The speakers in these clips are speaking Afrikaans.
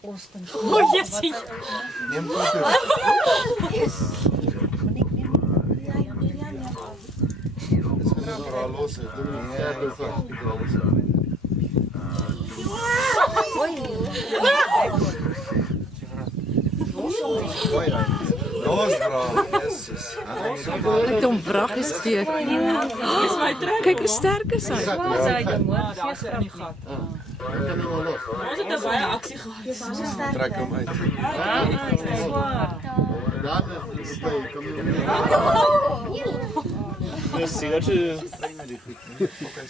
Oh, Jessie. Neem foto. Dis genoeg vir haar los. Doen nie sterker vas. Los bra. Jesus. Ek hom braggies steek. Kyk hoe sterk is hy. Ons het 'n baie aksie gehad. Trek hom uit. Zie dat je.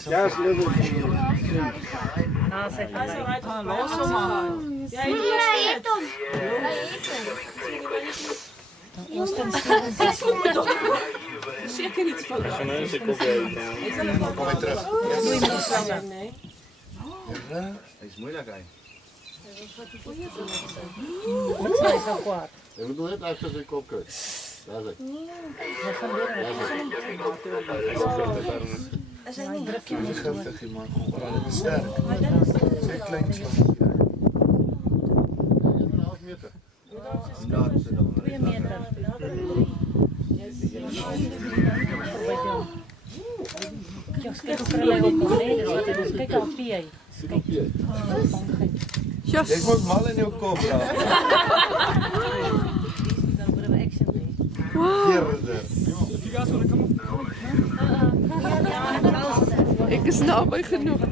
Ja, is leuk. Los hom aan. Ja, hy het hom. Seker iets van. Gaan eens ik ook eten. Kom weer terug. Nee. Hy's moeilik hy. Jy moet nooit agter sy kop kyk. Daar is hy. Is hy nie giftig man? Maar dit is sterk. Sy klein slag. 1,5 meter. Jy moet mal in jou kop raak. Eerder. Ek is naby genoeg.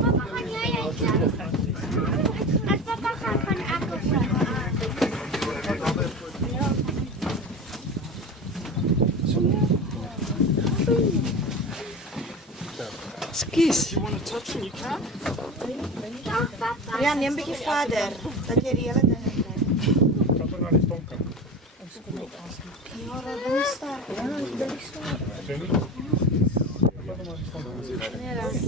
Papa, gaan jy uit? As papa gaan ek ook. Skus. You want to touch him? You can. Ja, neem 'n bietjie verder, dat jy die hele ding kry. Kan toch naar die stonken? Ja, dat ding is sterk. Ja, dat is sterk. Vind je niet? Nee, dat is